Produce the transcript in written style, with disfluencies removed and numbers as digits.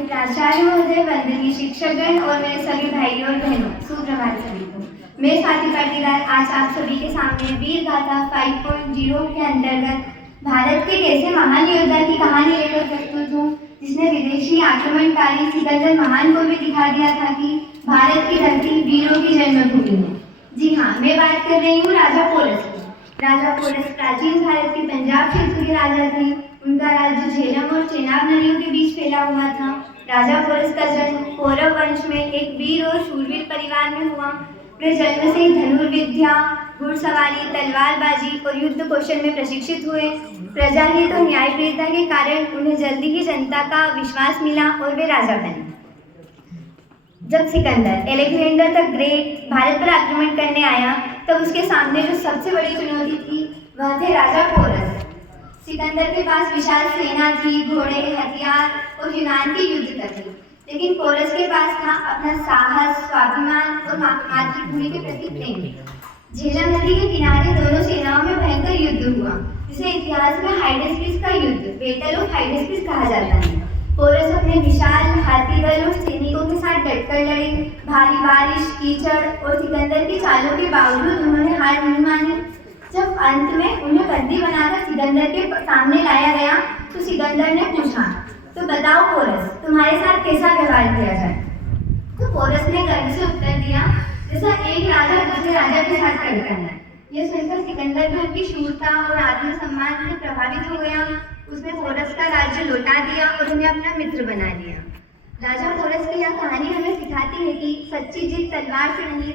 प्राचार्य महोदय, वंदनीय शिक्षकगण और मेरे सभी भाइयों और बहनों, सुप्रभात सभी को। मैं स्वाति पाटीदार आज आप सभी के सामने वीर गाथा 5.0 के अंतर्गत भारत के ऐसे महान योद्धा की कहानी लेकर प्रस्तुत हूँ जिसने विदेशी आक्रमणकारी सिकंदर महान को भी दिखा दिया था कि भारत की धरती वीरों की जन्मभूमि है। जी हाँ, मैं बात कर रही हूँ राजा पोरस की। राजा पोरस प्राचीन भारत के पंजाब क्षेत्र के राजा थे। उनका राज्य झेलम और चेनाब नदियों के बीच फैला हुआ था। राजा पोरस का जन्म कौरव वंश में एक वीर और शूरवीर परिवार में हुआ। वे जन्म से ही धनुर्विद्या, घुड़सवारी, तलवारबाजी और युद्ध कौशल में प्रशिक्षित हुए। प्रजाहित और न्यायप्रियता के कारण उन्हें जल्दी ही जनता का विश्वास मिला और वे राजा बने। जब Sikandar Alexander the great Bharat पर आक्रमण करने आया तब उसके सामने जो सबसे बड़ी चुनौती थी वह थे राजा पोरस। सिकंदर के पास विशाल सेना थी, घोड़े, हथियार और यूनान के युद्ध थे, लेकिन पोरस के पास था अपना साहस, स्वाभिमान और मातृभूमि के प्रति प्रेम। झेलम नदी के किनारे दोनों सेनाओं में भयंकर युद्ध हुआ, जिसे इतिहास में हाइडेस्पिस का युद्ध, बैटल ऑफ हाइडेस्पिस कहा जाता है। पोरस अपने विशाल हाथी दल और सैनिकों के साथ डटकर लड़े। भारी बारिश, कीचड़ और सिकंदर की चालों के बावजूद उन्होंने हार नहीं मानी। जब अंत में उन्हें बंदी बनाकर सिकंदर के सामने लाया गया तो सिकंदर ने पूछा, तो बताओ पोरस, तुम्हारे साथ कैसा व्यवहार किया जाए? तो पोरस ने गर्व से उत्तर दिया, जैसा एक राजा दूसरे राजा के साथ करता है। यह सुनकर सिकंदर भी उनकी शूरता और आत्मसम्मान से प्रभावित हो गया। उसने पोरस का राज्य लौटा दिया और उन्हें अपना मित्र बना लिया। राजा पोरस की यह कहानी हमें सिखाती है कि सच्ची जीत तलवार से नहीं,